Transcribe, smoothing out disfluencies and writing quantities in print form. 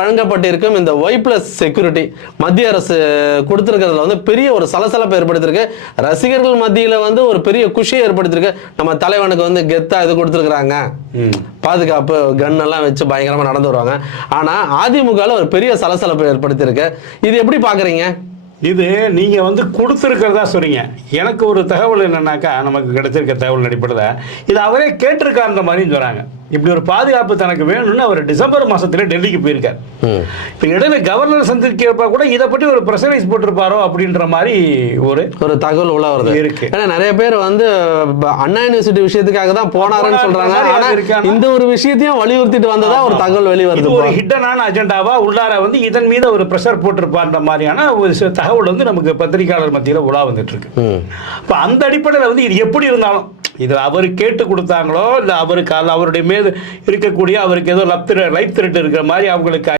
வழங்கப்பட்டிருக்கும் இந்த Y+ security மத்திய அரசு கொடுத்திருக்கிறதுல வந்து பெரிய ஒரு சலசலப்பை ஏற்படுத்தியிருக்கு. ரசிகர்கள் மத்தியில வந்து ஒரு பெரிய குஷியை ஏற்படுத்தியிருக்கு. நம்ம தலைவனுக்கு வந்து கெத்தா இது கொடுத்துருக்குறாங்க, பாதுகாப்பு கன் எல்லாம் வச்சு பயங்கரமா நடந்து வருவாங்க. ஆனா அதிமுகவில் ஒரு பெரிய சலசலப்பை ஏற்படுத்தியிருக்கு. இது எப்படி பாக்குறீங்க? இது நீங்கள் வந்து கொடுத்துருக்கிறதா சொல்றீங்க. எனக்கு ஒரு தகவல் என்னன்னாக்கா, நமக்கு கிடைச்சிருக்க தகவல் அடிப்படையில் இது அவரே கேட்டிருக்காருன்ற மாதிரியும் சொல்கிறாங்க. இப்படி ஒரு பாதுகாப்பு தனக்கு வேணும்னு அவர் டிசம்பர் மாதத்துல டெல்லிக்கு போயிருக்கார். இப்போ இடையில கவர்னர் சந்திக்கிறப்ப கூட இதை பற்றி ஒரு ப்ரெஷரைஸ் போட்டிருப்பாரோ அப்படின்ற மாதிரி ஒரு தகவல் உள்ள வருது இருக்கு. ஏன்னா நிறைய பேர் வந்து அண்ணா யூனிவர்சிட்டி விஷயத்துக்காக தான் போனாருன்னு சொல்றாங்க. ஆனா இந்த ஒரு விஷயத்தையும் வலியுறுத்திட்டு வந்ததா ஒரு தகவல் வெளிவருது. ஒரு ஹிட்டனான அஜெண்டாவா உள்ளார வந்து இதன் மீது ஒரு ப்ரெஷர் போட்டிருப்பான்ற மாதிரியான ஒரு தகவல் வந்து நமக்கு பத்திரிகையாளர் மத்தியில் உலா வந்துட்டு இருக்கு. இப்போ அந்த அடிப்படையில் வந்து இது எப்படி இருந்தாலும் இது அவர் கேட்டு கொடுத்தாங்களோ இல்லை அவருக்கு அவருடைய மேல் இருக்கக்கூடிய அவருக்கு ஏதோ லைஃப் த்ரெட் இருக்கிற மாதிரி அவங்களுக்கு